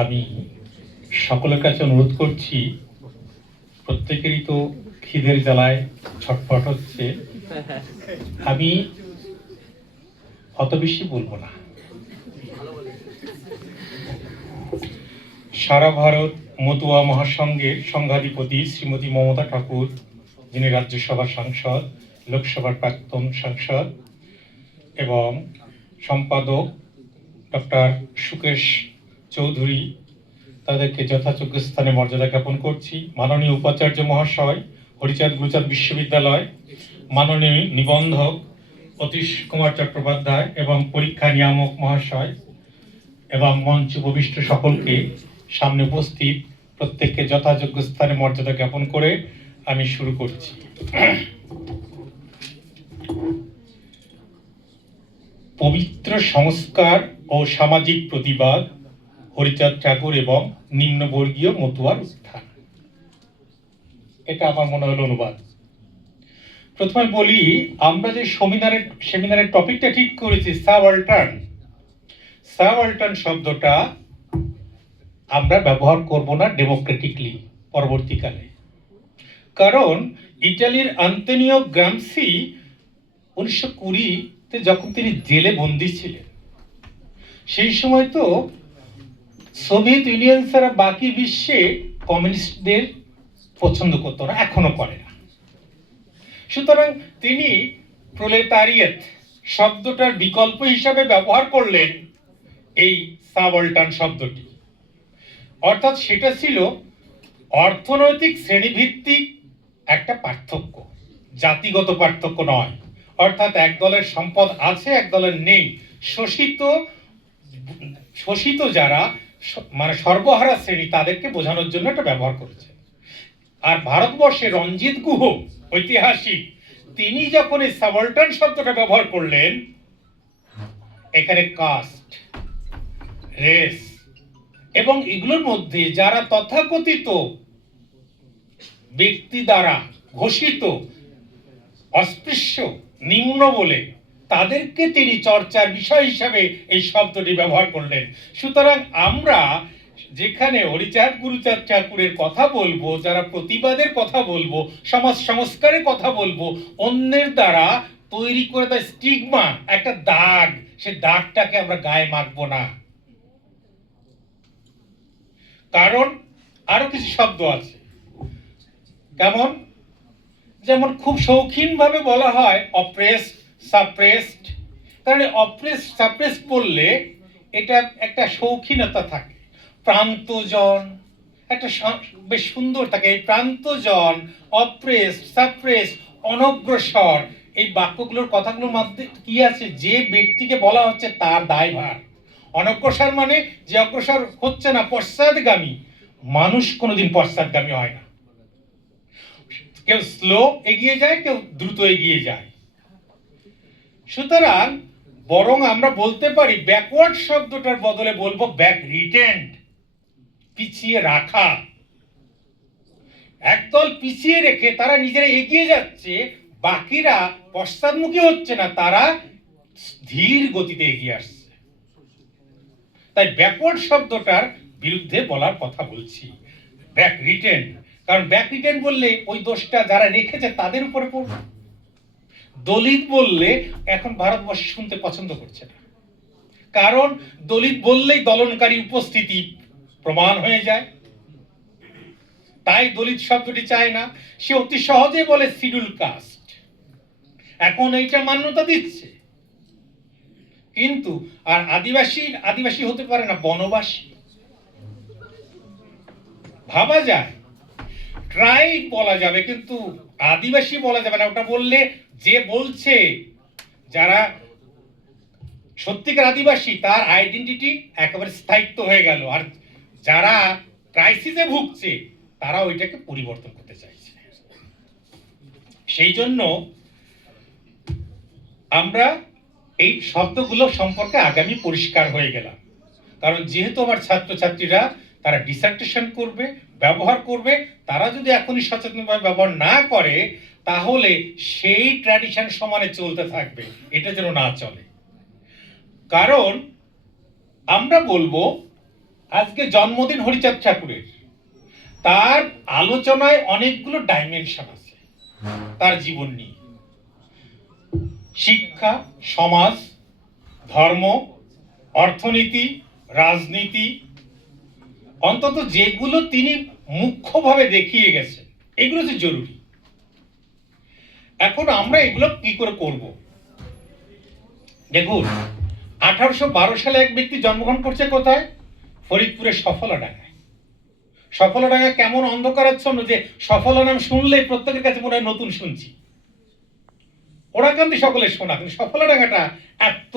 আমি সকলের কাছে অনুরোধ করছি, প্রত্যেকেরই তো খিদের জ্বালায় ছটফট হচ্ছে। আমি অত বেশি বলবো না। সারা ভারত মতুয়া মহাসংঘের সংঘাধিপতি শ্রীমতী মমতা ঠাকুর, যিনি রাজ্যসভার সাংসদ, লোকসভার প্রাক্তন সাংসদ, এবং সম্পাদক ডক্টর সুকেশ চৌধুরী, তাদেরকে যথাযোগ্য স্থানে মর্যাদা জ্ঞাপন করছি। মাননীয় উপাচার্য মহাশয়, হরিচাঁদ গুরুচাঁদ বিশ্ববিদ্যালয়, মাননীয় নিবন্ধক অতীশ কুমার চট্টোপাধ্যায় এবং পরীক্ষা নিয়ামক মহাশয় এবং মঞ্চ উপবিষ্ট সকলকে, সামনে উপস্থিত প্রত্যেককে যথাযোগ্য স্থানে মর্যাদা জ্ঞাপন করে আমি শুরু করছি। পবিত্র সংস্কার ও সামাজিক প্রতিবাদ, হরিচাঁদ ঠাকুর এবং নিম্নবর্গীয় মতুয়ার উত্থান। এটা আমার মনে হলো অনুবাদ। প্রথমে বলি, আমরা যে সেমিনারের টপিকটা ঠিক করেছি সাবঅল্টার্ন। সাবঅল্টার্ন শব্দটা আমরা ব্যবহার করব না ডেমোক্রেটিকলি পরবর্তীকালে, কারণ ইটালির আন্তোনিও গ্রামসি 1920-তে যখন তিনি জেলে বন্দী ছিলেন, সেই সময় তো সোভিয়েত ইউনিয়ন ছাড়া বাকি বিশ্বে কমিউনিস্টদের পছন্দ করতো না, এখনো করে না। সুতরাং তিনি প্রলেতারিয়েত শব্দটার বিকল্প হিসাবে ব্যবহার করলেন এই সাবঅল্টার্ন শব্দটি। অর্থাৎ সেটা ছিল অর্থনৈতিক শ্রেণীভিত্তিক একটা পার্থক্য, জাতিগত পার্থক্য নয়। অর্থাৎ এক দলের সম্পদ আছে, এক দলের নেই। শোষিত যারা মানে সর্বহারা শ্রেণী, তাদেরকে বোঝানোর জন্য এটা ব্যবহার করেছে। আর ভারতবর্ষে রঞ্জিত গুহ ঐতিহাসিক, তিনি যখন এই সাবঅল্টার্ন শব্দটা ব্যবহার করলেন, এখানে কাস্ট, রেস এবং এগুলোর মধ্যে যারা তথাকথিত ব্যক্তি দ্বারা ঘোষিত অস্পৃশ্য, নিম্ন বলে, তাদেরকে তিনি চর্চার বিষয় হিসাবে এই শব্দটি ব্যবহার করলেন। সুতরাং আমরা যেখানে হরিচাঁদ গুরুচাঁদ ঠাকুরের কথা বলবো, যারা প্রতিবাদের কথা বলবো, সমাজ সংস্কারের কথা বলবো, অন্যের দ্বারা তৈরি করে দেয় স্টিগমা, একটা দাগ, সে দাগটাকে আমরা গায়ে মাখবো না। কারণ আরো কিছু শব্দ আছে, কেমন, যেমন খুব শৌখিন ভাবে বলা হয় অপ্রেসড, সাপ্রেসড। কারণ অপ্রেসড সাপ্রেসড বললে এটা একটা শৌখিনতা থাকে। প্রান্তজন একটা বেশ সুন্দর থাকে। এই প্রান্তজন, অপ্রেসড, সাপ্রেসড, অনগ্রসর, এই বাক্যগুলোর কথাগুলোর মধ্যে কি আছে, যে ব্যক্তিকে বলা হচ্ছে তার দায়ভার। অনগ্রসর মানে যে অগ্রসর হচ্ছে না, পশ্চাৎগামী। মানুষ কোনোদিন পশ্চাৎগামী হয় না, কেউ স্লো এগিয়ে যায়, কেউ দ্রুত এগিয়ে যায়। সুতরাং বরং আমরা বলতে পারি ব্যাকওয়ার্ড শব্দটার বদলে বলবো ব্যাক রিটেন্ড, পিছিয়ে রাখা। একদল পিছিয়ে রেখে তারা নিজেরা এগিয়ে যাচ্ছে, বাকিরা পশ্চাৎমুখী হচ্ছে না, তারা ধীর গতিতে এগিয়ে আসছে। তাই ব্যাকওয়ার্ড শব্দটার বিরুদ্ধে বলার কথা বলছি, ব্যাক রিটেন্ড। কারণ ব্যাক রিটেন্ড বললে ওই দোষটা যারা রেখেছে তাদের উপরে পড়বে। দলিত বললে এখন ভারতবর্ষ শুনতে পছন্দ করছে না, কারণ দলিত বললেই দলনকারী উপস্থিতি প্রমাণ হয়ে যায়। তাই দলিত শব্দটি চায় না, সে অতি সহজে বলে শিডিউল কাস্ট। এখন এইটা মান্যতা দিচ্ছে, কিন্তু আর আদিবাসী হতে পারে না, বনবাসী ভাবা যায়। ট্রাইব বলা যাবে, কিন্তু আদিবাসী বলা যাবে না। ওটা বললে যে বলছে, যারা সত্যিকার আদিবাসী, তার আইডেন্টিটি একেবারে স্থায়িত্ব হয়ে গেল। আর যারা ক্রাইসিসে ভুগছে, তারা ওইটাকে পরিবর্তন করতে চাইছে। সেই জন্য আমরা এই শব্দগুলো সম্পর্কে আগামী পরিষ্কার হয়ে গেলাম। কারণ যেহেতু আমার ছাত্রছাত্রীরা তারা ডিসার্টেশন করবে, ব্যবহার করবে, তারা যদি এখনই সচেতনভাবে ব্যবহার না করে, তাহলে সেই ট্র্যাডিশন সমানে চলতে থাকবে, এটা যেন না চলে। কারণ আমরা বলবো আজকে জন্মদিন হরিচাঁদ ঠাকুরের, তার আলোচনায় অনেকগুলো ডাইমেনশন আছে তার জীবন নিয়ে। শিক্ষা, সমাজ, ধর্ম, অর্থনীতি, রাজনীতি, অন্তত যেগুলো তিনি মুখ্যভাবে দেখিয়ে গেছেন এগুলো তো জরুরি। এখন আমরা এগুলো কি করে করব? দেখুন, 1812 সালে এক ব্যক্তি জন্মগ্রহণ করছে কোথায়? ফরিদপুরের সফলাডাঙ্গায়। সফলাডাঙ্গা কেমন অন্ধকারাচ্ছন্ন যে সফলা নাম শুনলেই প্রত্যেকের কাছে মনে হয় নতুন শুনছি। ওরাকান্দি সকলে শোনা, কিন্তু সফলাডাঙ্গাটা এত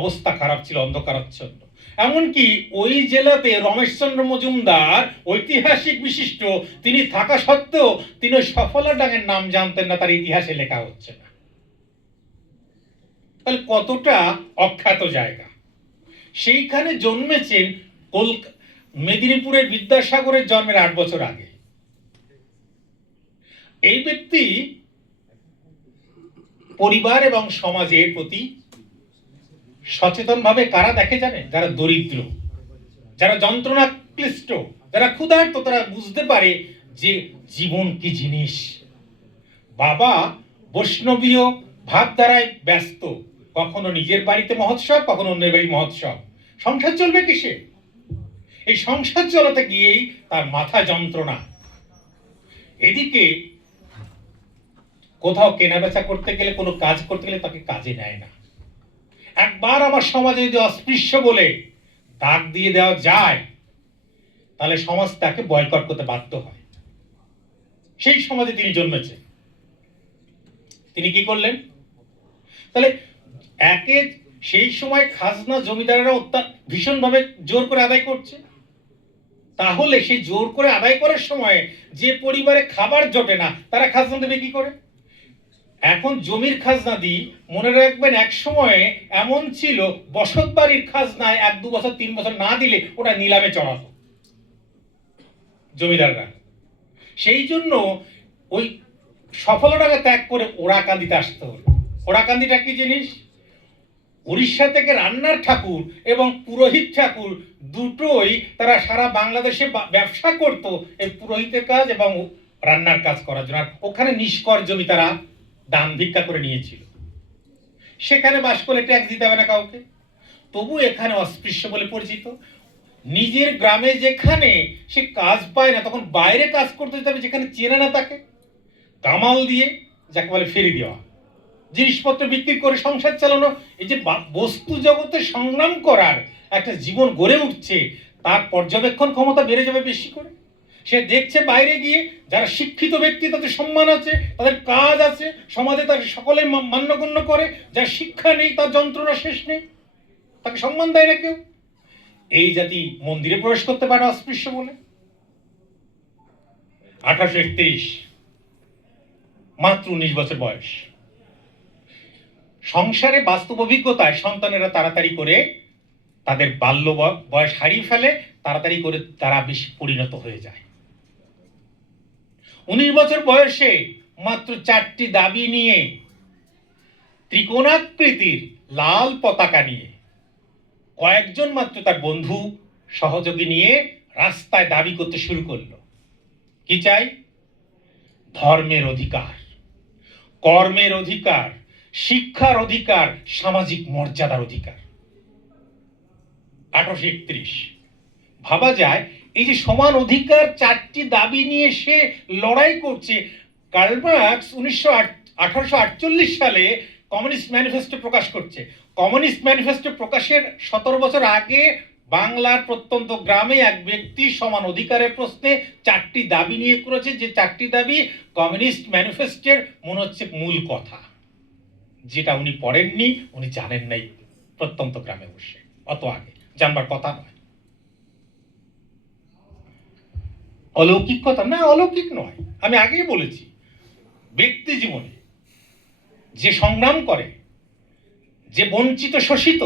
অবস্থা খারাপ ছিল, অন্ধকারাচ্ছন্ন। এমনকি ওই জেলাতে রমেশচন্দ্র মজুমদার ঐতিহাসিক বিশিষ্ট তিনি থাকা সত্ত্বেও তিনি ওই সফলাডাঙ্গার নাম জানতেন না, তার ইতিহাসে লেখা হচ্ছে না। তাহলে কতটা অখ্যাত জায়গা। সেইখানে জন্মেছেন মেদিনীপুরের বিদ্যাসাগরের জন্মের 8 বছর আগে। এই ব্যক্তি পরিবার এবং সমাজের প্রতি সচেতনভাবে কারা দেখে জানেন? যারা দরিদ্র, যারা যন্ত্রণা ক্লিষ্ট, যারা ক্ষুধার্ত, তারা বুঝতে পারে যে জীবন কি জিনিস। বাবা বৈষ্ণবীয় ভাবধারায় ব্যস্ত, কখনো নিজের বাড়িতে মহোৎসব, কখনো অন্যের বাড়ি মহোৎসব। সংসার চলবে কিসে? এই সংসার চলাতে গিয়েই তার মাথা যন্ত্রণা। এদিকে কোথাও কেনাবেচা করতে গেলে, কোনো কাজ করতে গেলে তাকে কাজে নেয় না। একবার আমার সমাজে যদি অস্পৃশ্য বলে দাগ দিয়ে দেওয়া যায়, তাহলে সমাজ তাকে বয়কট করতে বাধ্য হয়। সেই সমাজে তিনি জন্মেছেন। তিনি কি করলেন? তাহলে একে সেই সময় খাজনা জমিদারেরা ভীষণভাবে জোর করে আদায় করছে। তাহলে সেই জোর করে আদায় করার সময় যে পরিবারে খাবার জোটে না, তারা খাজনা দেবে কি করে? এখন জমির খাজনা দিই, মনে রাখবেন এক সময়ে এমন ছিল বসত বাড়ির খাজনায় 1-2 বছর 3 বছর না দিলে ওটা নিলামে চড়াতো জমিদাররা। সেই জন্য ওই সফলটাকে ত্যাগ করে ওরাকান্দিতে আসতে হলো। ওরাকান্দিটা কি জিনিস? উড়িষ্যা থেকে রান্নার ঠাকুর এবং পুরোহিত ঠাকুর দুটোই তারা সারা বাংলাদেশে ব্যবসা করত, এই পুরোহিতের কাজ এবং রান্নার কাজ করার জন্য। আর ওখানে নিষ্কর জমি তারা দান ভিক্ষা করে নিয়েছিল। সেখানে বাস করলে ট্যাক্স দিতে হবে না কাউকে, তবু এখানে অস্পৃশ্য বলে পরিচিত। নিজের গ্রামে যেখানে সে কাজ পায় না, তখন বাইরে কাজ করতে যেতে হবে যেখানে চেনে না তাকে, কামাল দিয়ে, যাকে বলে ফেরি দেওয়া, জিনিসপত্র বিক্রি করে সংসার চালানো। এই যে বস্তু জগতে সংগ্রাম করার একটা জীবন গড়ে উঠছে, তার পর্যবেক্ষণ ক্ষমতা বেড়ে যাবে বেশি করে। সে দেখছে বাইরে গিয়ে যারা শিক্ষিত ব্যক্তি তাদের সম্মান আছে, তাদের কাজ আছে, সমাজে তাকে সকলে মান্যগণ্য করে। যার শিক্ষা নেই তার যন্ত্রণা শেষ নেই, তাকে সম্মান দেয় না কেউ। এই জাতি মন্দিরে প্রবেশ করতে পারে অস্পৃশ্য বলে। 1831, মাত্র 19 বছর বয়স। সংসারে বাস্তব অভিজ্ঞতায় সন্তানেরা তাড়াতাড়ি করে তাদের বাল্য বয়স হারিয়ে ফেলে, তাড়াতাড়ি করে তারা বেশি পরিণত হয়ে যায়। 19 বছর বয়সে মাত্র 4টি দাবি নিয়ে, ত্রিকোণাকৃতির লাল পতাকা নিয়ে, কয়েকজন মাত্র তার বন্ধু সহযোগী নিয়ে রাস্তায় দাবি করতে শুরু করলো। কি চাই? ধর্মের অধিকার, কর্মের অধিকার, শিক্ষার অধিকার, সামাজিক মর্যাদার অধিকার। 1831। ভাবা যায় এই যে সমান অধিকার 4টি দাবি নিয়ে সে লড়াই করছে। কার্ল মার্কস 1848 সালে কমিউনিস্ট ম্যানিফেস্টো প্রকাশ করছে। কমিউনিস্ট ম্যানিফেস্টো প্রকাশের 17 বছর আগে বাংলার প্রত্যন্ত গ্রামে এক ব্যক্তি সমান অধিকারের প্রশ্নে 4টি দাবি নিয়ে করেছে, যে 4টি দাবি কমিউনিস্ট ম্যানিফেস্টোর মনে হচ্ছে মূল কথা, যেটা উনি পড়েননি, উনি জানেন নাই প্রত্যন্ত গ্রামে বসে, অত আগে জানবার কথা নয়। অলৌকিক কথা না, অলৌকিক নয়। আমি আগেই বলেছি, ব্যক্তি জীবনে যে সংগ্রাম করে, যে বঞ্চিত, শোষিত,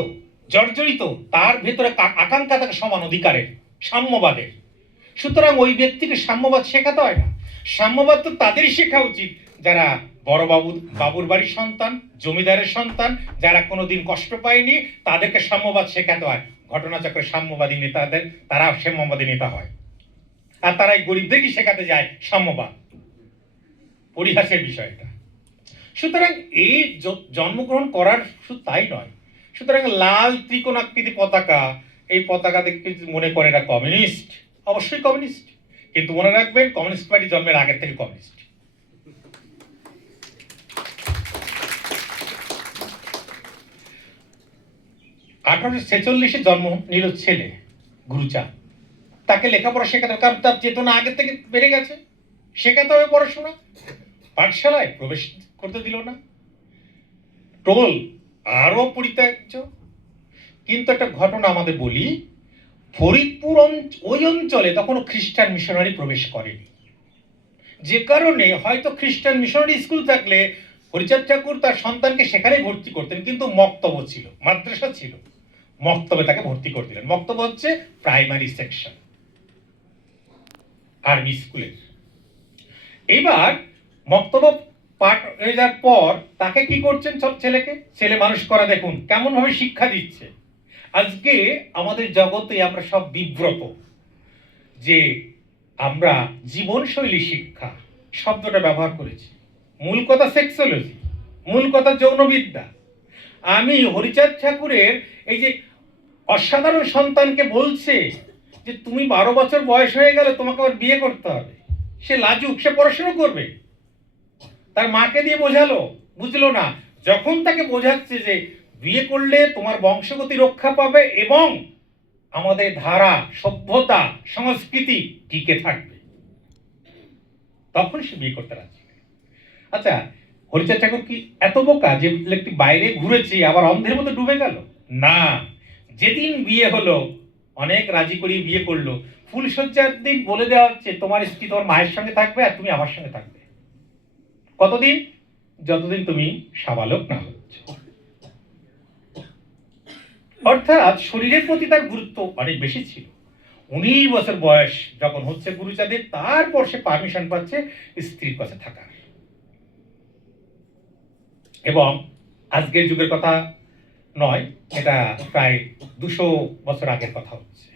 জর্জরিত, তার ভেতরে আকাঙ্ক্ষা থাকে সমান অধিকারের, সাম্যবাদের। সুতরাং ওই ব্যক্তিকে সাম্যবাদ শেখাতে হয় না। সাম্যবাদ তো তাদেরই শেখা উচিত যারা বড় বাবুর বাড়ির সন্তান, জমিদারের সন্তান, যারা কোনোদিন কষ্ট পায়নি, তাদেরকে সাম্যবাদ শেখাতে হয়। ঘটনাচক্রে সাম্যবাদী নেতাদের, তারা সাম্যবাদী নেতা হয়, আর তারা এই গরিবদেরকে শেখাতে যায় সাম্যবাদ। পরিহাসের বিষয় এটা। সুতরাং এই জন্মগ্রহণ করার শুধু তাই নয়, সুতরাং লাল ত্রিকোণাকৃতি পতাকা, এই পতাকা দেখে মনে করে এরা কমিউনিস্ট, অবশ্যই কমিউনিস্ট, কিন্তু মনে রাখবেন কমিউনিস্ট পার্টি জন্মের আগের থেকে কমিউনিস্ট। 1846 জন্ম নিল ছেলে গুরুচাঁদ। তাকে লেখাপড়া শেখাতে, কারণ তার চেতনা আগের থেকে বেড়ে গেছে, শেখাতে হবে পড়াশোনা। পাঠশালায় প্রবেশ করতে দিল না, টোল আরো পরিত্যাজ্য। কিন্তু একটা ঘটনা আমাদের বলি, ফরিদপুর ওই অঞ্চলে তখনও খ্রিস্টান মিশনারি প্রবেশ করেনি, যে কারণে হয়তো খ্রিস্টান মিশনারি স্কুল থাকলে হরিচাঁদ ঠাকুর তার সন্তানকে সেখানেই ভর্তি করতেন, কিন্তু মক্তব্য ছিল, মাদ্রাসা ছিল, মক্তবে তাকে ভর্তি করে দিলেন। মক্তব্য হচ্ছে প্রাইমারি সেকশন আর্মি স্কুলের। এবার মক্তব্য পাঠ হয়ে যাওয়ার পর তাকে কি করছেন, সব ছেলেকে, ছেলে মানুষ করা দেখুন কেমন ভাবে শিক্ষা দিচ্ছে। আজকে আমাদের জগতে আমরা সব বিব্রত যে আমরা জীবনশৈলী শিক্ষা শব্দটা ব্যবহার করেছি, মূল কথা সেক্সোলজি, মূল কথা যৌনবিদ্যা। আমি হরিচাঁদ ঠাকুরের এই যে অসাধারণ সন্তানকে বলছে যে তুমি 12 বছর বয়স হয়ে গেলে তোমাকে আবার বিয়ে করতে হবে, সে লাজুক, সে পড়াশোনা করবে, তার মাকে দিয়ে বোঝালো, বুঝলো না। যখন তাকে বোঝাচ্ছে যে বিয়ে করলে তোমার বংশগতি রক্ষা পাবে এবং আমাদের ধারা, সভ্যতা, সংস্কৃতি টিকে থাকবে, তখন সে বিয়ে করতে রাজি। আচ্ছা, হরিচাঁদ ঠাকুর কি এত বোকা যে একটু বাইরে ঘুরেছে আবার অন্ধের মতো ডুবে গেল? না, যেদিন বিয়ে হলো, অনেক রাজি করিয়ে বিয়ে করলো, ফুলসজ্জার দিন বলে দেওয়া হচ্ছে তোমার স্ত্রী তোমার মায়ের সঙ্গে থাকবে আর তুমি আমার সঙ্গে থাকবে। কতদিন? যতদিন তুমি সাবালক না হচ্ছ। অর্থাৎ শরীরের প্রতি তার গুরুত্ব অনেক বেশি ছিল। 19 বছর বয়স যখন হচ্ছে গুরুচাঁদের, তারপর সে পারমিশন পাচ্ছে স্ত্রীর কাছে থাকার। এবং আজকের যুগের কথা নয়, এটা প্রায় 200 বছর আগের কথা হচ্ছে।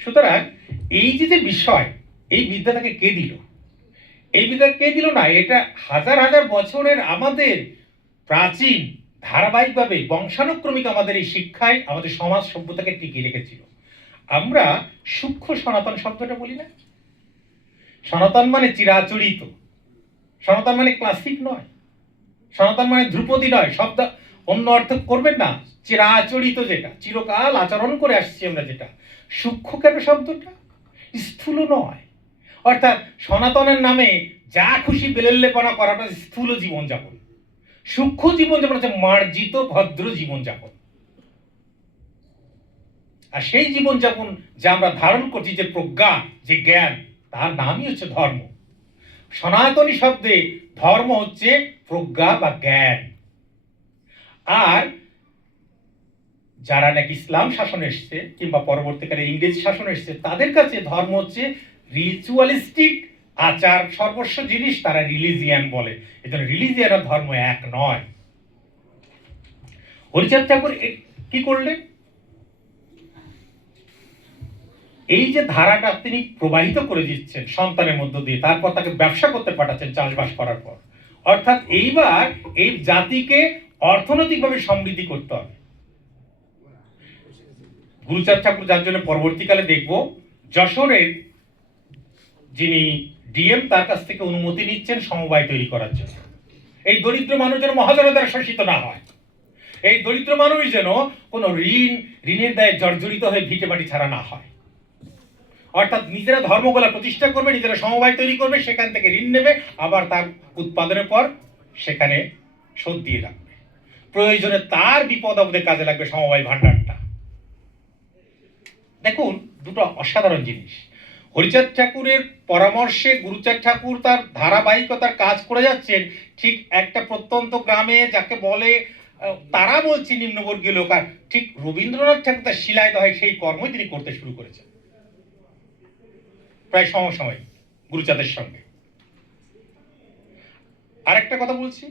সুতরাং এই যে বিষয়, এই বিদ্যা তাকে কে দিল? এই বিদ্যা কে দিল না, এটা হাজার হাজার বছরের আমাদের প্রাচীন ধারাবাহিকভাবে বংশানুক্রমিক আমাদের এই শিক্ষায় আমাদের সমাজ সভ্যতাকে টিকিয়ে রেখেছিল। আমরা সূক্ষ্ম সনাতন শব্দটা বলি না, সনাতন মানে চিরাচরিত, সনাতন মানে ক্লাসিক নয়, সনাতন মানে ধ্রুপদী নয়, শব্দ অন্য অর্থ করবেন না, চিরাচরিত, যেটা চিরকাল আচরণ করে আসছি আমরা, যেটা সূক্ষ্ম কেন শব্দটা, স্থূল নয়। অর্থাৎ সনাতনের নামে যা খুশি বেলেল্লেপনা করাটা স্থূল জীবনযাপন, সূক্ষ্ম জীবনযাপন হচ্ছে মার্জিত ভদ্র জীবনযাপন। আর সেই জীবনযাপন যা আমরা ধারণ করছি, যে প্রজ্ঞা, যে জ্ঞান, তার নামই হচ্ছে ধর্ম। সনাতনী শব্দে ধর্ম হচ্ছে প্রজ্ঞা বা জ্ঞান। আর যারা নাকি ইসলাম শাসন এসছে কিংবা পরবর্তীকালে ইংরেজ শাসন এসছে, তাদের কাছে ধর্ম হচ্ছে রিচুয়ালিস্টিক আচার, সর্বস্ব জিনিস, তারা রিলিজিয়ান বলে। এজন্য রিলিজিয়ান আর ধর্ম এক নয়। হরিচাঁদ ঠাকুর কি করলেন? এই যে ধারাটা তিনি প্রবাহিত করে দিচ্ছেন সন্তানের মধ্য দিয়ে, তারপর তাকে ব্যবসা করতে পাঠাচ্ছেন চাষবাস করার পর। অর্থাৎ এইবার এই জাতিকে অর্থনৈতিকভাবে সমৃদ্ধি করতে হবে। গুরুচাঁদ ঠাকুর, যার জন্য পরবর্তীকালে দেখব যশোরের যিনি ডিএম, তার কাছ থেকে অনুমতি নিচ্ছেন সমবায় তৈরি করার জন্য। এই দরিদ্র মানুষ যেন মহাজনের দ্বারা শোষিত না হয়, এই দরিদ্র মানুষ যেন কোনো ঋণের দায়ে জর্জরিত হয়ে ভিটে মাটি ছাড়া না হয়। অর্থাৎ নিজেরা ধর্মগুলা প্রতিষ্ঠা করবে, নিজেরা সমবায় তৈরি করবে, সেখান থেকে ঋণ নেবে, আবার তার উৎপাদনের পর সেখানে শোধ দিয়ে রাখবে। প্রয়োজনে তার বিপদ আপদে কাজে লাগবে সমবায় ভাণ্ডারটা। দেখুন, দুটো অসাধারণ জিনিস। হরিচাঁদ ঠাকুরের পরামর্শে গুরুচাঁদ ঠাকুর তার ধারাবাহিকতার কাজ করে যাচ্ছেন। ঠিক একটা প্রত্যন্ত গ্রামে, যাকে বলে তারা বলছি নিম্নবর্গীয় লোক, আর ঠিক রবীন্দ্রনাথ ঠাকুর তার শিলায় দহে সেই কর্মই তিনি করতে শুরু করেছেন প্রায় সমসাময়িক গুরুচাঁদের সঙ্গে। আরেকটা কথা বলছি,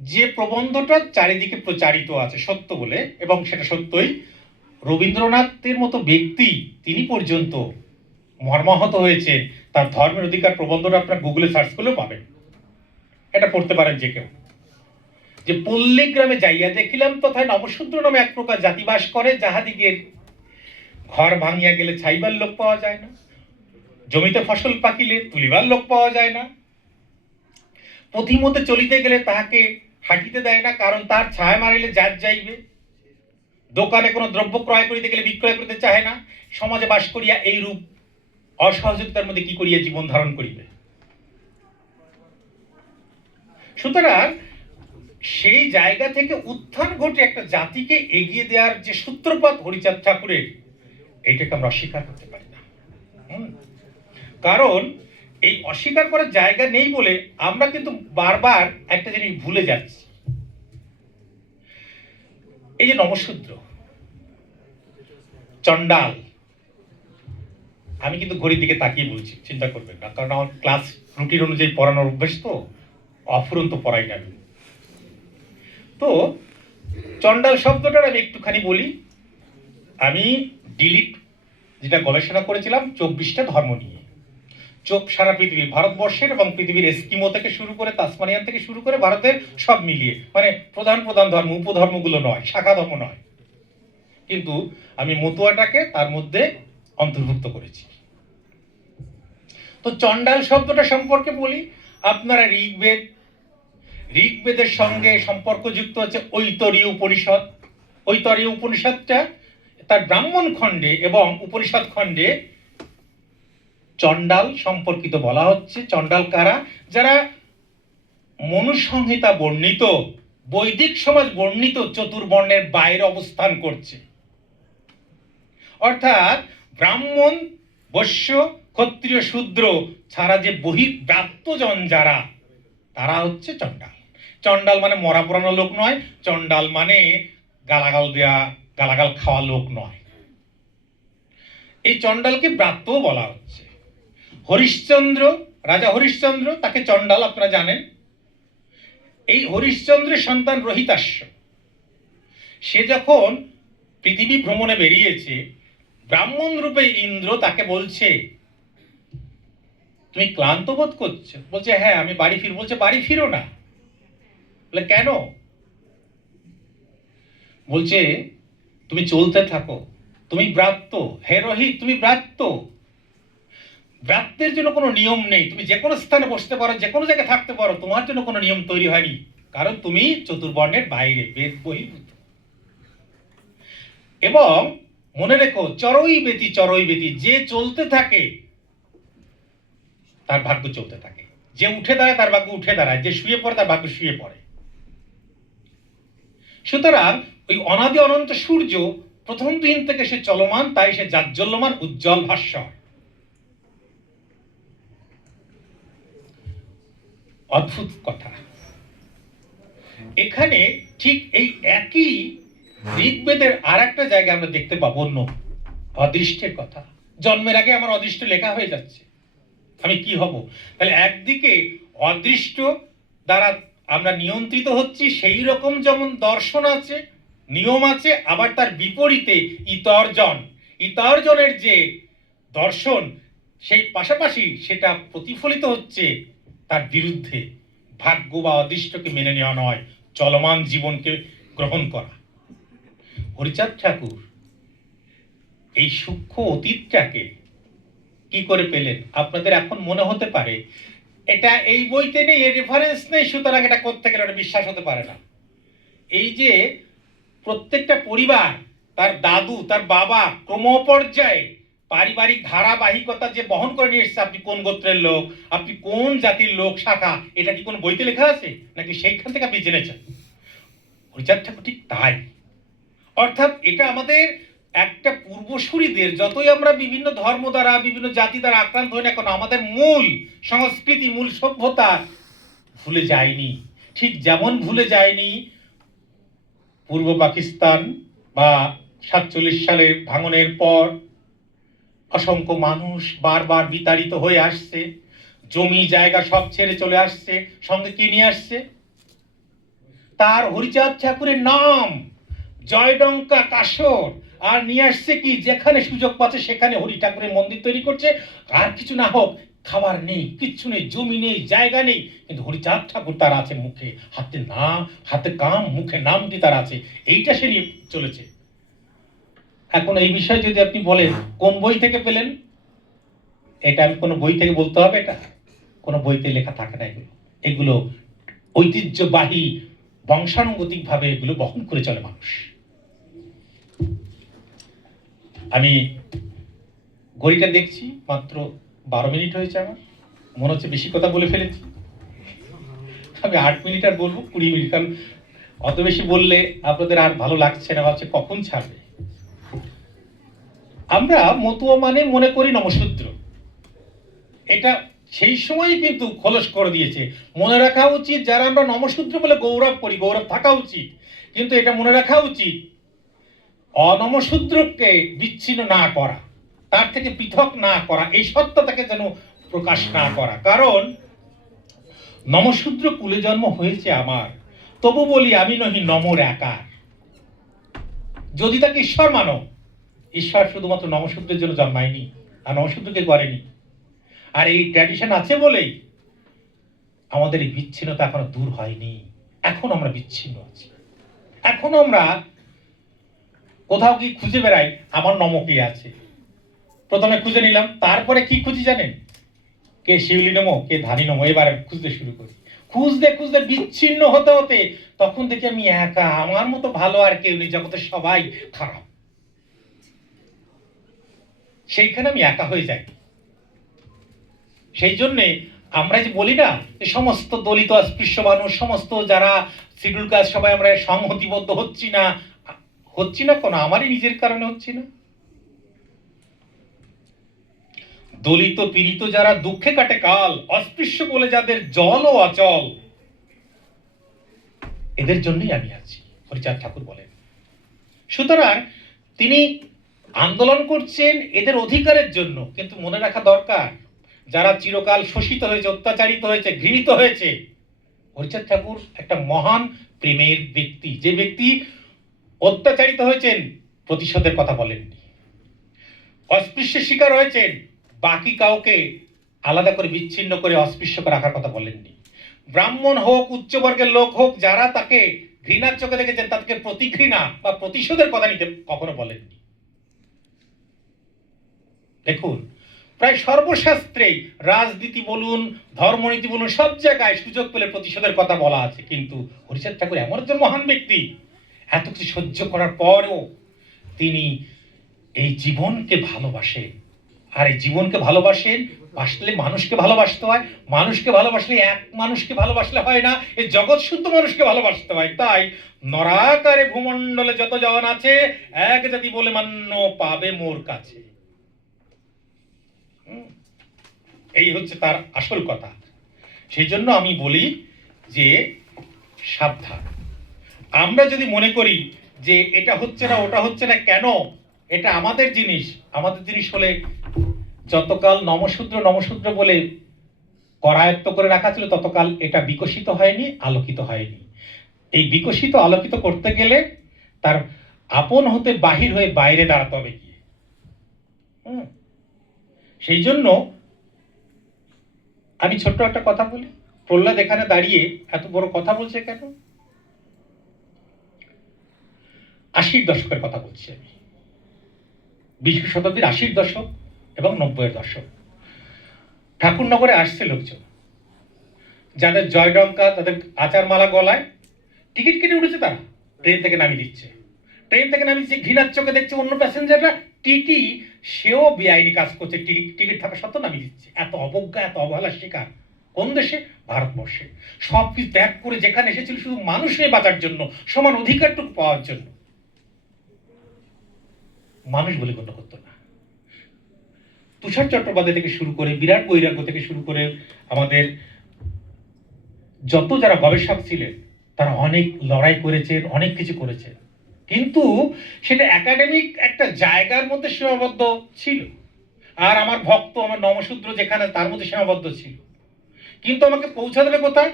যে প্রবন্ধটা চারিদিকে প্রচারিত আছে সত্য বলে, এবং সেটা সত্যই, রবীন্দ্রনাথের মতো ব্যক্তি তিনি পর্যন্ত মর্মাহত হয়েছে, তার ধর্মের অধিকার প্রবন্ধটা আপনার গুগলে সার্চ করলেও পাবেন, এটা পড়তে পারেন যে কেউ। যে পল্লী গ্রামে যাইয়া দেখিলাম তথায় নবশূদ্র নামে এক প্রকার জাতি বাস করে, যাহাদিগের ঘর ভাঙিয়া গেলে ছাইবার লোক পাওয়া যায় না, জমিতে ফসল পাকিলে তুলিবার লোক পাওয়া যায় না, পথিমতে চলিতে গেলে তাহাকে হাঁটিতে দেয় না, কারণ তার ছায়া মারিলে যার যাইবে, দোকানে কোনো দ্রব্য ক্রয় করিতে গেলে বিক্রয় করিতে চাহে না, সমাজে বাস করিয়া এই রূপ অসহযোগিতার মধ্যে কি করিয়া জীবন ধারণ করিবে। সুতরাং সেই জায়গা থেকে উত্থান ঘটে একটা জাতিকে এগিয়ে দেওয়ার যে সূত্রপাত হরিচাঁদ ঠাকুরের, এইটাকে আমরা অস্বীকার করতে পারি না। কারণ এই অস্বীকার করার জায়গা নেই বলে আমরা কিন্তু বারবার একটা জিনিস ভুলে যাচ্ছি। এই যে নমশূদ্র, চণ্ডাল, আমি কিন্তু ঘড়ির দিকে তাকিয়ে বলছি, চিন্তা করবেন না, কারণ আমার ক্লাস রুটিন অনুযায়ী পড়ানোর অভ্যেস, তো অফুরন্ত পড়াই না। তো চণ্ডাল শব্দটার আমি একটুখানি বলি। আমি ডিলিট যেটা গবেষণা করেছিলাম 24টা ধর্ম নিয়ে, সারা পৃথিবী, ভারতবর্ষের এবং পৃথিবীর এস্কিমো থেকে শুরু করে তাসমানিয়ান থেকে শুরু করে ভারতের সব মিলিয়ে, মানে প্রধান প্রধান ধর্ম, উপধর্মগুলো নয়, শাখা ধর্ম নয়, কিন্তু আমি মতুয়াটাকে তার মধ্যে অন্তর্ভুক্ত করেছি। তো চণ্ডাল শব্দটা সম্পর্কে বলি। আপনারা ঋগ্বেদের সঙ্গে সম্পর্কযুক্ত হচ্ছে ঐতরীয় উপনিষদ। ঐতরীয় উপনিষদটা তার ব্রাহ্মণ খণ্ডে এবং উপনিষদ খণ্ডে চণ্ডাল সম্পর্কিত বলা হচ্ছে। চণ্ডাল কারা? যারা মনুসংহিতা বর্ণিত, বৈদিক সমাজ বর্ণিত চতুর্বর্ণের বাইরে অবস্থান করছে, অর্থাৎ ব্রাহ্মণ, বৈশ্য, ক্ষত্রিয়, শূদ্র ছাড়া যে বহির্ব্রাত্যজন যারা, তারা হচ্ছে চণ্ডাল। চণ্ডাল মানে মরা পুরানো লোক নয়, চণ্ডাল মানে গালাগাল খাওয়া লোক নয়। এই চণ্ডালকে ব্রাত্যও বলা হচ্ছে। হরিশ্চন্দ্র, রাজা হরিশ্চন্দ্র, তাকে চণ্ডাল আপনারা জানেন। এই হরিশ্চন্দ্রের সন্তান রোহিতাশ্ব, সে যখন পৃথিবী ভ্রমণে বেরিয়েছে, ব্রাহ্মণ রূপে ইন্দ্র তাকে বলছে, তুমি ক্লান্ত বোধ করছো? বলছে হ্যাঁ, আমি বাড়ি ফিরবো। বলছে বাড়ি ফিরো না। বলে কেন? বলছে তুমি চলতে থাকো, তুমি ব্রাত্য। হে রোহিত, তুমি ব্রাত্য, ব্রাত্যের জন্য কোনো নিয়ম নেই, তুমি যে কোনো স্থানে বসতে পারো, যে কোনো জায়গায় থাকতে পারো, তোমার জন্য কোনো নিয়ম তৈরি হয়নি, কারণ তুমি চতুর্বর্ণের বাইরে, বেদ বহির্ভূত। এবং মনে রেখো, চরই বেতি, যে চলতে থাকে তার ভাগ্য চলতে থাকে, যে উঠে দাঁড়ায় তার ভাগ্য উঠে দাঁড়ায়, যে শুয়ে পড়ে তার ভাগ্য শুয়ে পড়ে। সুতরাং ওই অনাদি অনন্ত সূর্য প্রথম দিন থেকে সে চলমান, তাই সে জাজ্জল্যমান, উজ্জ্বল, ভাস্বর। অদ্ভুত কথা। এখানে ঠিক এই একই ঋগ্বেদের আর একটা জায়গায় আমরা দেখতে পাবো অন্য অদৃষ্টের কথা। জন্মের আগে আমার অদৃষ্ট লেখা হয়ে যাচ্ছে, আমি কি হব? তাহলে একদিকে অদৃষ্ট দ্বারা আমরা নিয়ন্ত্রিত হচ্ছি, সেই রকম যেমন দর্শন আছে, নিয়ম আছে, আবার তার বিপরীতে ইতর্জনের যে দর্শন, সেই পাশাপাশি সেটা প্রতিফলিত হচ্ছে তার বিরুদ্ধে। ভাগ্য বা অদৃষ্টকে মেনে নেওয়া নয়, চলমান জীবনকে গ্রহণ করা। হরিচাঁদ ঠাকুর এই সূক্ষ্ম অতীতটাকে কি করে পেলেন? আপনাদের এখন মনে হতে পারে এটা এই বইতে নেই, এর রেফারেন্স নেই, সুতরাং এটা করতে গেলে ওটা বিশ্বাস হতে পারে না। এই যে প্রত্যেকটা পরিবার, তার দাদু, তার বাবা ক্রমপর্যায়ে পারিবারিক ধারাবাহিকতা যে বহন করে নিয়ে এসছে, আপনি কোন গোত্রের লোক, আপনি কোন জাতির লোক, শাখা, এটা কি কোনো বইতে লেখা আছে নাকি সেইখান থেকে আপনি জেনেছেন? হরিচাঁদ ঠাকুর ঠিক তাই। অর্থাৎ এটা আমাদের একটা পূর্বসূরীদের, যতই আমরা বিভিন্ন ধর্ম দ্বারা, বিভিন্ন জাতি দ্বারা আক্রান্ত হই না কেন, আমাদের মূল সংস্কৃতি, মূল সভ্যতা ভুলে যায়নি। ঠিক যেমন ভুলে যায়নি পূর্ব পাকিস্তান বা 47 সালের ভাঙনের পর অসংখ্য মানুষ বারবার বিতাড়িত হয়ে আসছে, জমি জায়গা সব ছেড়ে চলে আসছে, সঙ্গে কি নিয়ে আসছে? তার হরিচাঁদ ঠাকুরের নাম জয়ডঙ্কা কাসর, আর নিয়ে আসছে কি যেখানে সুযোগ পাচ্ছে সেখানে হরি ঠাকুরের মন্দির তৈরি করছে। আর কিছু না হোক, খাবার নেই, কিচ্ছু নেই, জমি নেই, জায়গা নেই, কিন্তু হরিচাঁদ ঠাকুর তার আছে মুখে, হাতে নাম, হাতে কাম, মুখে নামটি তার আছে, এইটা সে নিয়ে চলেছে। এখন এই বিষয়ে যদি আপনি বলেন কোন বই থেকে পেলেন, এটা আমি কোনো বই থেকে বলতে হবে? এটা কোনো বইতে লেখা থাকে না। এগুলো এগুলো ঐতিহ্যবাহী, বংশানুগতিক ভাবে এগুলো বহন করে চলে মানুষ। আমি ঘড়িটা দেখছি, মাত্র 12 মিনিট হয়েছে। আমার মনে হচ্ছে বেশি কথা বলে ফেলেছি। আমি 8 মিনিট আর বলবো, 20 মিনিট, কারণ অত বেশি বললে আপনাদের আর ভালো লাগছে না, ভাবছে কখন ছাড়বে। আমরা মতুয়া মানে মনে করি নমশূদ্র, এটা সেই সময় কিন্তু খোলস করে দিয়েছে। মনে রাখা উচিত, যারা আমরা নমশূদ্র বলে গৌরব করি, গৌরব থাকা উচিত, কিন্তু এটা মনে রাখা উচিত অনমশূদ্রকে বিচ্ছিন্ন না করা, তার থেকে পৃথক না করা, এই সত্যটাকে যেন প্রকাশ না করা। কারণ নমশূদ্র কুলে জন্ম হয়েছে আমার, তবু বলি আমি নহি নমর একার। যদি তাকে ঈশ্বর মানো, ঈশ্বর শুধুমাত্র নমশূদ্রের জন্য জন্মায়নি আর নমশূদ্রকে করেনি। আর এই ট্র্যাডিশন আছে বলেই আমাদের এই বিচ্ছিন্নতা এখনো দূর হয়নি। এখন আমরা বিচ্ছিন্ন আছি। এখন আমরা কোথাও কি খুঁজে বেড়াই আমার নম কে আছে, প্রথমে খুঁজে নিলাম, তারপরে কি খুঁজি জানেন? কে শিউলি নম, কে ধানী নম, এবারে খুঁজতে শুরু করি। খুঁজতে খুঁজতে বিচ্ছিন্ন হতে হতে তখন দেখি আমি একা, আমার মতো ভালো আর কেউ নেই, জগতে সবাই খারাপ। সেইখানে আমি একা হয়ে যাই। সেই জন্যে আমরা যে বলি না, যে সমস্ত দলিত অস্পৃশ্য মানুষ, সমস্ত যারা শিডিউল কাস্ট, সবাই আমরা সংহতিবদ্ধ হচ্ছি না। কোনো আমারই নিজের কারণে হচ্ছি না। দলিত পীড়িত যারা দুঃখে কাটে কাল, অস্পৃশ্য বলে যাদের জল ও অচল, এদের জন্যই আমি আছি, হরিচাঁদ ঠাকুর বলেন। সুতরাং তিনি আন্দোলন করছেন এদের অধিকারের জন্য, কিন্তু মনে রাখা দরকার যারা চিরকাল শোষিত হয়েছে, অত্যাচারিত হয়েছে, ঘৃণিত হয়েছে, হরিচাঁদ ঠাকুর একটা মহান প্রেমের ব্যক্তি। যে ব্যক্তি অত্যাচারিত হয়েছেন, প্রতিশোধের কথা বলেননি। অস্পৃশ্যের শিকার হয়েছেন, বাকি কাউকে আলাদা করে বিচ্ছিন্ন করে অস্পৃশ্য রাখার কথা বলেননি। ব্রাহ্মণ হোক, উচ্চবর্গের লোক হোক, যারা তাকে ঘৃণার চোখে দেখেছেন, তাদেরকে প্রতিঘৃণা বা প্রতিশোধের কথা নিতে কখনো বলেননি। দেখুন, প্রায় সর্বশাস্ত্রেই, রাজনীতি বলুন, ধর্মনীতি বলুন, সব জায়গায় সুযোগ পেলে প্রতিশোধের কথা বলা আছে। কিন্তু হরিচাঁদ ঠাকুর এমন একজন মহান ব্যক্তি, এত কিছু সহ্য করার পরও তিনি এই জীবনকে ভালোবাসেন। আর এই জীবনকে ভালোবাসেন, বাসলে মানুষকে ভালোবাসতে হয়। মানুষকে ভালোবাসলে এক মানুষকে ভালোবাসলে হয় না, এই জগৎ শুদ্ধ মানুষকে ভালোবাসতে হয়। তাই নরাকারে ভূমণ্ডলে যত জন আছে, এক জাতি বলে মান্য পাবে মোর কাছে। এই হচ্ছে তার আসল কথা। সেই জন্য আমি বলি যে সাবধান। আমরা যদি মনে করি যে এটা হচ্ছে না, ওটা হচ্ছে না, কেন, এটা আমাদের জিনিস, আমাদের জিনিস হলে যতকাল নমশূদ্র বলে করায়ত্ত করে রাখা ছিল, ততকাল এটা বিকশিত হয়নি, আলোকিত হয়নি। এই বিকশিত আলোকিত করতে গেলে তার আপন হতে বাহির হয়ে বাইরে দাঁড়াতে হবে গিয়ে। সেই জন্য আমি ছোট্ট একটা কথা বলি। প্রহ্লাদ এখানে দাঁড়িয়ে এত বড় কথা বলছে কেন? 80-র দশকের কথা বলছি আমি, 20 শতাব্দীর 80-র দশক এবং 90-এর দশক। ঠাকুরনগরে আসছে লোকজন, যাদের জয়ডঙ্কা, তাদের আচার মালা গলায়, টিকিট কেটে উঠেছে, তারা ট্রেন থেকে নামিয়ে দিচ্ছে। ট্রেন থেকে নামিয়ে দিচ্ছে, ঘৃণার চোখে দেখছে অন্য প্যাসেঞ্জাররা, টিটি সেও বেআইনি কাজ করছে, টিকিট থাকা সত্ত্বেও নামিয়ে দিচ্ছে। এত অবজ্ঞা, এত অবহেলার শিকার কোন দেশে? ভারতবর্ষে। সব কিছু ত্যাগ করে যেখানে এসেছিল শুধু মানুষ হয়ে বাঁচার জন্য, সমান অধিকারটুকু পাওয়ার জন্য, মানুষ বলে গণ্য করতো না। তুষার চট্টোপাধ্যায় থেকে শুরু করে, বিরাট বৈরাগ্য থেকে শুরু করে, আমাদের যত যারা গবেষক ছিলেন, তারা অনেক লড়াই করেছেন, অনেক কিছু করেছেন, কিন্তু সেটা একাডেমিক একটা জায়গার মধ্যে সীমাবদ্ধ ছিল। আর আমার ভক্ত, আমার নমশূদ্র যেখানে, তার মধ্যে সীমাবদ্ধ ছিল। কিন্তু আমাকে পৌঁছা দেবে কোথায়?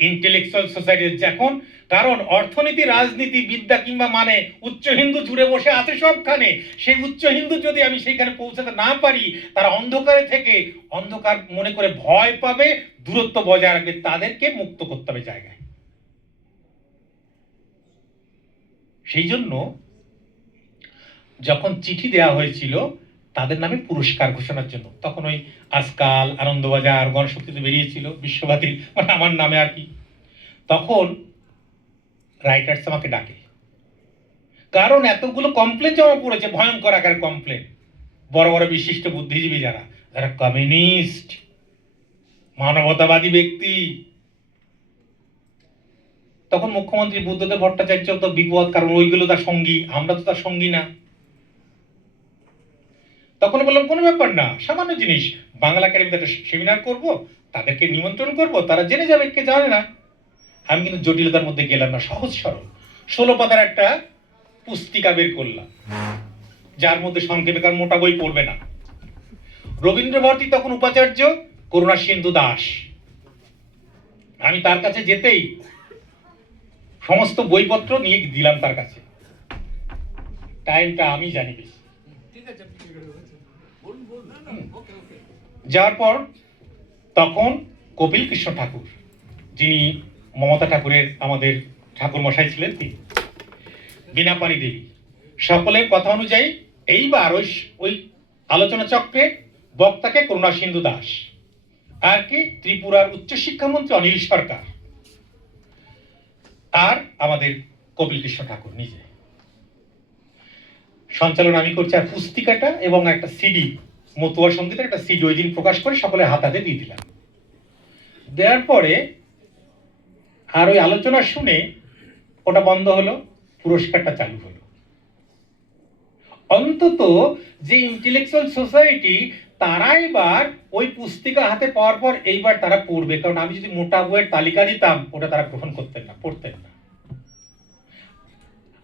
Intellectual society. এখন কারণ অর্থনীতি, রাজনীতি, বিদ্যা কিংবা মানে উচ্চ হিন্দু জুড়ে বসে আছে সবখানে। সেই উচ্চ হিন্দু যদি আমি সেইখানে পৌঁছাতে না পারি, তারা অন্ধকারে থেকে অন্ধকার মনে করে ভয় পাবে, দূরত্ব বজায় রাখবে। তাদেরকে মুক্ত করতে হবে জায়গায়। সেই জন্য যখন চিঠি দেওয়া হয়েছিল তাদের নামে পুরস্কার ঘোষণার জন্য, তখন ওই আজকাল, আনন্দবাজার, গণশক্তিতে বেরিয়েছিল বিশ্বভারতী, মানে আমার নামে আর কি। তখন রাইটার্স আমাকে ডাকে, কারণ এতগুলো কমপ্লেন জমা পড়েছে, ভয়ঙ্কর আকার কমপ্লেন। বড় বড় বিশিষ্ট বুদ্ধিজীবী যারা যারা কমিউনিস্ট, মানবতাবাদী ব্যক্তি। তখন মুখ্যমন্ত্রী বুদ্ধদেব ভট্টাচার্য তো বিপদ, কারণ ওইগুলো তার সঙ্গী, আমরা তো তার সঙ্গী না। তখন বললাম কোনো ব্যাপার না, সামান্য জিনিস, বাংলা একাডেমিতে একটা সেমিনার করব, তাদেরকে নিমন্ত্রণ করব, তারা জেনে যাবে, কে জানে না। আমি কিন্তু জটিলতার মধ্যে গেলাম না, সহজ সরল 16 পাতার একটা পুস্তিকা বের করলাম, যার মধ্যে সংক্ষেপে, কারণ মোটা বই পড়বে না। রবীন্দ্র ভারতী তখন উপাচার্য, করুণাসিন্ধু দাস। আমি তার কাছে যেতেই সমস্ত বইপত্র নিয়ে দিলাম তার কাছে। টাইমটা আমি জানি বেশি। যাওয়ার পর তখন কপিল কৃষ্ণ ঠাকুর, যিনি মমতা ঠাকুরের আমাদের ঠাকুর মশাই ছিলেন, তিনি, বীণাপাণি দেবী, সকলের কথা অনুযায়ী এইবার ওই আলোচনা চক্রে বক্তাকে করুণাসিন্ধু দাস, আর কি ত্রিপুরার উচ্চশিক্ষামন্ত্রী অনিল সরকার, আর আমাদের কপিল কৃষ্ণ ঠাকুর নিজে। সঞ্চালন আমি করছি, আর পুস্তিকাটা এবং একটা সিডি, মতুয়া সঙ্গীতের একটা সিডি ওই দিন প্রকাশ করে সকলের হাতে দিয়ে দিলাম। দেওয়ার পরে আর ওই আলোচনা শুনে ওটা বন্ধ হলো, পুরস্কারটা চালু হলো। অন্তত যে ইন্টেলেকচুয়াল সোসাইটি, তারা এবার ওই পুস্তিকা হাতে পাওয়ার পর এইবার তারা পড়বে, কারণ আমি যদি মোটা বইয়ের তালিকা দিতাম, ওটা তারা গ্রহণ করতেন না, পড়তেন না।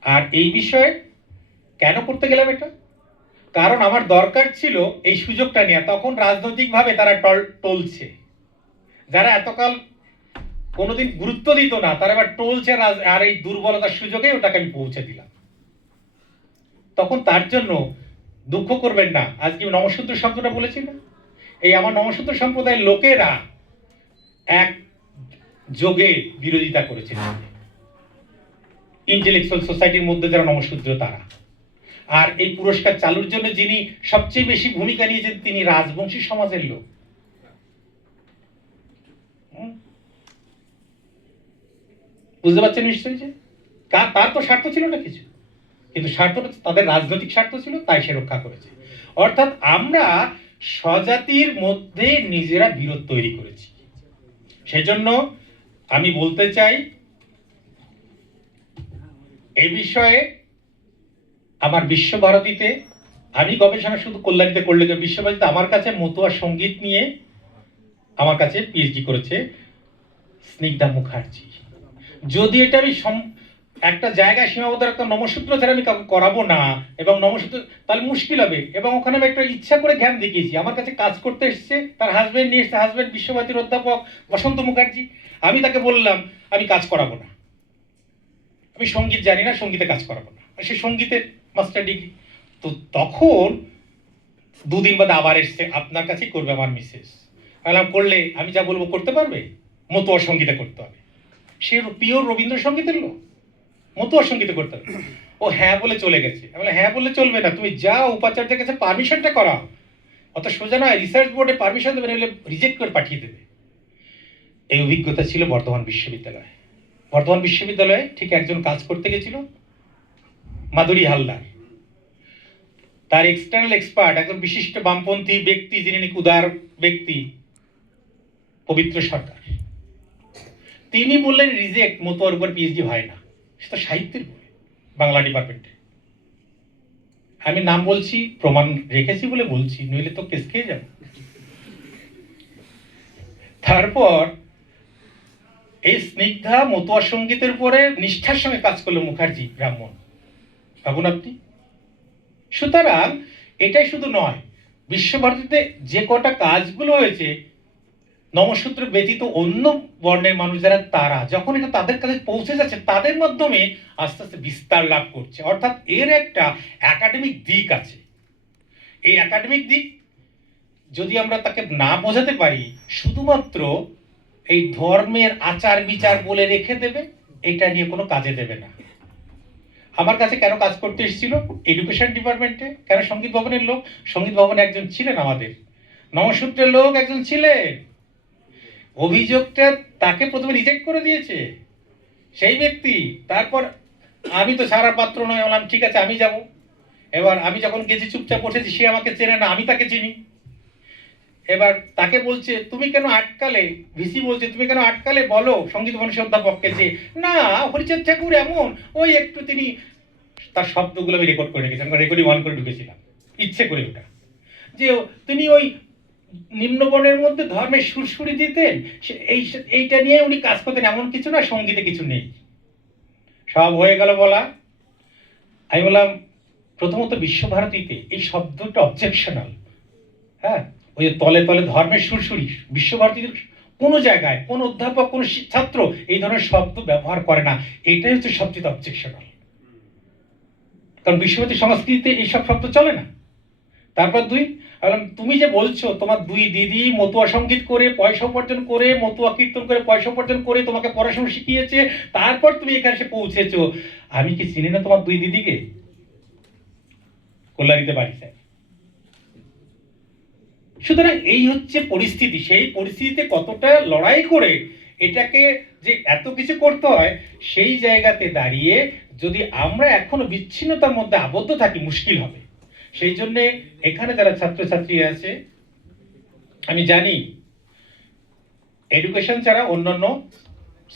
আর এই বিষয়ে কেন করতে গেলাম এটা, কারণ আমার দরকার ছিল এই সুযোগটা নিয়ে। তখন রাজনৈতিকভাবে তারা টলছে, যারা এতকাল কোনোদিন গুরুত্ব দিত না, তারা এবার টলছে, আর এই দুর্বলতার সুযোগে ওটাকে আমি পৌঁছে দিলাম। তখন তার জন্য দুঃখ করবেন না, আজকে নমশূদ্র শব্দটা বলেছি না, এই আমার নমশূদ্র সম্প্রদায়ের লোকেরা এক যোগে বিরোধিতা করেছে। ইন্টেলেকচুয়াল সোসাইটির মধ্যে যারা নমশূদ্র তারা। আর এই পুরস্কার চালুর জন্য যিনি সবচেয়ে বেশি ভূমিকা নিয়েছেন, তিনি রাজবংশী সমাজের লোক। বুঝতে পারছেন নিশ্চয়ই, যে তার তো স্বার্থ ছিল না কিছু, কিন্তু স্বার্থটা তাদের রাজনৈতিক স্বার্থ ছিল, তাই সে রক্ষা করেছে। অর্থাৎ আমরা স্বজাতির মধ্যে নিজেরা বিরোধ তৈরি করেছি। সেজন্য আমি বলতে চাই, এই বিষয়ে আমার বিশ্বভারতীতে আমি গবেষণা শুধু কল্যাণীতে করলে, বিশ্বভারতীতে আমার কাছে মতুয়া সঙ্গীত নিয়ে আমার কাছে পিএইচডি করেছে স্নিগ্ধা মুখার্জি। যদি এটা আমি একটা জায়গায় সীমাবদ্ধ রাখতাম, নমশূদ্র ছাড়া আমি কাউকে করাবো না, এবং নমশূদ্র তাহলে মুশকিল হবে। এবং ওখানে আমি একটা ইচ্ছা করে জ্ঞান দেখিয়েছি, আমার কাছে কাজ করতে এসছে, তার হাজবেন্ড নিয়ে এসছে, হাজবেন্ড বিশ্বভারতীর অধ্যাপক বসন্ত মুখার্জি। আমি তাকে বললাম আমি কাজ করাবো না, আমি সঙ্গীত জানি না, সঙ্গীতে কাজ করাবো না, সে সঙ্গীতের মাস্টার ডিগ্রি। তো তখন দুদিন বাদে আবার এসছে, আপনার কাছেই করবে আমার মিসেস। বললাম করলে আমি যা বলবো করতে পারবে? মতুয়া সঙ্গীতে করতে হবে। সে পিওর রবীন্দ্রসঙ্গীতের লোক, মতুয়া সঙ্গীতে করতে হবে। ও হ্যাঁ বলে চলে গেছে। আমি বললাম হ্যাঁ বললে চলবে না, তুমি যা উপাচার্যের কাছে পারমিশনটা করাও। অত সোজা নয়, রিসার্চ বোর্ডে পারমিশন দেবে, নাহলে রিজেক্ট করে পাঠিয়ে দেবে। এই অভিজ্ঞতা ছিল বর্ধমান বিশ্ববিদ্যালয়ে। বর্ধমান বিশ্ববিদ্যালয়ে ঠিক একজন কাজ করতে গেছিল, মাধুরী হালদার। তার এক্সটার্নাল এক্সপার্ট, একজন বিশিষ্ট বামপন্থী ব্যক্তি, যিনি নাকি উদার ব্যক্তি, পবিত্র সরকার। তিনি বললেন রিজেক্ট, মতুয়ার উপর পিএইচডি হয় না। সে তো সাহিত্যের বই, বাংলা ডিপার্টমেন্টে। আমি নাম বলছি, প্রমাণ রেখেছি বলে বলছি, নইলে তো কেস খেয়ে যাব। তারপর এই স্নিগ্ধা মতুয়া সঙ্গীতের উপরে নিষ্ঠার সঙ্গে কাজ করলো মুখার্জি, ব্রাহ্মণ। ভাবুন আপনি। সুতরাং এটাই শুধু নয়, বিশ্বভারতীতে যে কটা কাজগুলো হয়েছে, নমসূত্র ব্যতীত অন্য বর্ণের মানুষ যারা, তারা যখন এটা তাদের কাছে পৌঁছে যাচ্ছে, তাদের মাধ্যমে আস্তে আস্তে বিস্তার লাভ করছে। অর্থাৎ এর একটা একাডেমিক দিক আছে। এই একাডেমিক দিক যদি আমরা তাকে না বোঝাতে পারি, শুধুমাত্র এই ধর্মের আচার বিচার বলে রেখে দেবে, এটা নিয়ে কোনো কাজে দেবে না। আমার কাছে কেন কাজ করতে এসেছিল এডুকেশন ডিপার্টমেন্টে, কেন সঙ্গীত ভবনের লোক, সঙ্গীত ভবনে একজন ছিলেন, আমাদের নমসূত্রের লোক একজন ছিলেন। অভিযোগটা তাকে প্রথমে রিজেক্ট করে দিয়েছে সেই ব্যক্তি। তারপর আমি তো সারা পাত্র নয়, বললাম ঠিক আছে আমি যাব। এবার আমি যখন গেছি চুপচাপ বসেছি, সে আমাকে চেনে না, আমি তাকে চিনি। এবার তাকে বলছে তুমি কেন আটকালে, ভিসি বলছে তুমি কেন আটকালে, বলো সঙ্গীত ভবনের অধ্যাপককে যে না হরিচাঁদ ঠাকুর এমন, ওই একটু তিনি, তার শব্দগুলো আমি রেকর্ড করে রেখেছি, আমি রেকর্ডিং অন করে ঢুকেছিলাম ইচ্ছে করে ওটা, যে তিনি ওই নিম্নবর্ণের মধ্যে ধর্মের সুরসুরি দিতেন, এইটা নিয়ে উনি কাজ করতেন, এমন কিছু না, সঙ্গীতে কিছু নেই। সব হয়ে গেল বলা। আমি বললাম প্রথমত বিশ্বভারতীতে এই শব্দটা অবজেকশনাল। হ্যাঁ, ওই তলে তলে ধর্মের সুরসুরি, বিশ্বভারতীতে কোনো জায়গায় কোনো অধ্যাপক কোনো ছাত্র এই ধরনের শব্দ ব্যবহার করে না। এটাই হচ্ছে সবচেয়ে অবজেকশনাল, কারণ বিশ্বভারতী সংস্কৃতিতে এইসব শব্দ চলে না। তারপর দুই, তুমি যে বলছো তোমার দুই দিদি মতুয়া সঙ্গীত করে পয়সা উপার্জন করে, মতুয়া কীর্তন করে পয়সা উপার্জন করে তোমাকে পড়াশোনা শিখিয়েছে, তারপর তুমি এখানে এসে পৌঁছেছো, আমি কি চিনি না তোমার দুই দিদিকে? কল্যাণীতে বাড়ি স্যার। সুতরাং এই হচ্ছে পরিস্থিতি। সেই পরিস্থিতিতে কতটা লড়াই করে এটাকে যে এত কিছু করতে হয়, সেই জায়গাতে দাঁড়িয়ে যদি আমরা এখনো বিচ্ছিন্নতার মধ্যে আবদ্ধ থাকি, মুশকিল হবে। সেই জন্যে এখানে যারা ছাত্রছাত্রী আছে, আমি জানি এডুকেশন ছাড়া অন্যান্য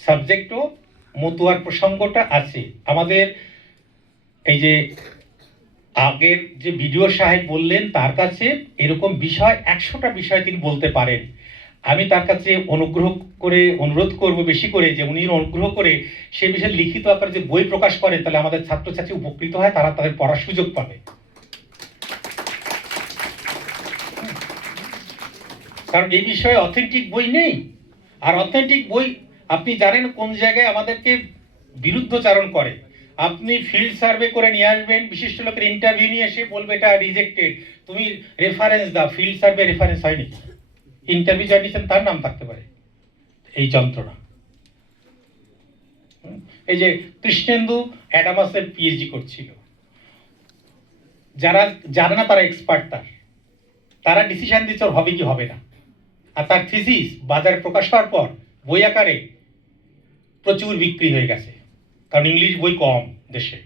সাবজেক্টও মতুয়ার প্রসঙ্গটা আছে। আমাদের এই যে আগের যে বিডিও সাহেব বললেন, তার কাছে এরকম বিষয় 100টা বিষয় তিনি বলতে পারেন। আমি তার কাছে অনুরোধ করব বেশি করে, যে উনি অনুগ্রহ করে সে বিষয়ে লিখিত আকারে যে বই প্রকাশ করেন, তাহলে আমাদের ছাত্রছাত্রী উপকৃত হয়, তারা তাদের পড়ার সুযোগ পাবে। কারণ এই বিষয়ে অথেন্টিক বই নেই। আর অথেন্টিক বই আপনি জানেন কোন জায়গায় আমাদেরকে বিরুদ্ধচারণ করে। আপনি ফিল্ড সার্ভে করে নিয়ে আসবেন, বিশিষ্ট লোকের ইন্টারভিউ নিয়ে এসে বলবে এটা রিজেক্টেড, তুমি রেফারেন্স দাও। ফিল্ড সার্ভে রেফারেন্স হয়নি, ইন্টারভিউ যা নিয়েছেন তার নাম থাকতে পারে। এই যন্ত্রণা। এই যে কৃষ্ণেন্দু অ্যাডামাসের পিএইচডি করছিল, যারা জানে না তারা এক্সপার্ট, তারা ডিসিশন দিচ্ছে ওর হবে কি হবে না। আর তার থিসিস বাজারে প্রকাশ হওয়ার পর বই আকারে প্রচুর বিক্রি হয়ে গেছে, কারণ ইংলিশ বই কম দেশে।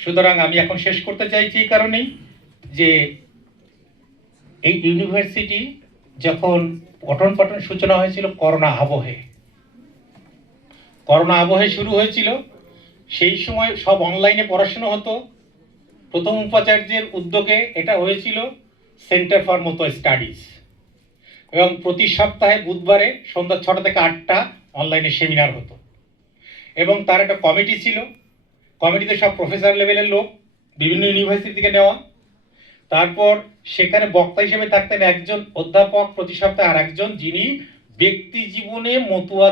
সুতরাং আমি এখন শেষ করতে চাইছি এই কারণেই, যে এই ইউনিভার্সিটি যখন পঠন পাঠন সূচনা হয়েছিল করোনা আবহে শুরু হয়েছিল, সেই সময় সব অনলাইনে পড়াশোনা হতো। প্রথম উপাচার্যের উদ্যোগে এটা হয়েছিল সেন্টার ফর মতুয়া স্টাডিজ, এবং প্রতি সপ্তাহে বুধবারে সন্ধ্যা 6টা থেকে 8টা অনলাইনে সেমিনার হতো। এবং তার একটা কমিটি ছিল, কমিটিতে সব প্রফেসর লেভেলের লোক, বিভিন্ন ইউনিভার্সিটি থেকে নেওয়া। তারপর সেখানে বক্তা হিসেবে থাকতেন একজন অধ্যাপক প্রতি সপ্তাহে, আর একজন যিনি ব্যক্তি জীবনে মতুয়া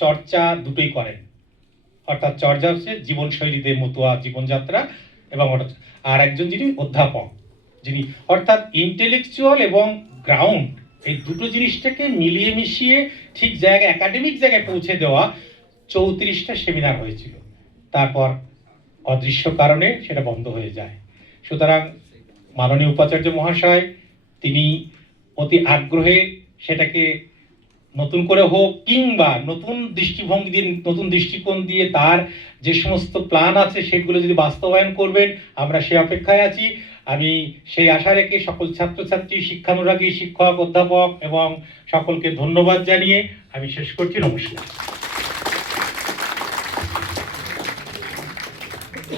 চর্চা দুটোই করেন। অর্থাৎ চর্চা হচ্ছে জীবনশৈলীতে মতুয়া জীবনযাত্রা, এবং আর একজন যিনি অধ্যাপক, যিনি অর্থাৎ ইন্টেলেকচুয়াল এবং গ্রাউন্ড, এই দুটো জিনিসটাকে মিলিয়ে মিশিয়ে ঠিক জায়গায় একাডেমিক জায়গায় পৌঁছে দেওয়া। 34টা সেমিনার হয়েছিল, তারপর অদৃশ্য কারণে সেটা বন্ধ হয়ে যায়। সুতরাং মাননীয় উপাচার্য মহাশয় তিনি অতি আগ্রহে সেটাকে নতুন করে হোক, কিংবা নতুন দৃষ্টিভঙ্গি দিয়ে, নতুন দৃষ্টিকোণ দিয়ে তার যে সমস্ত প্ল্যান আছে সেগুলো যদি বাস্তবায়ন করবেন, আমরা সে অপেক্ষায় আছি। আমি সেই আশা রেখে সকল ছাত্রছাত্রী, শিক্ষানুরাগী, শিক্ষক, অধ্যাপক এবং সকলকে ধন্যবাদ জানিয়ে আমি শেষ করছি। নমস্কার।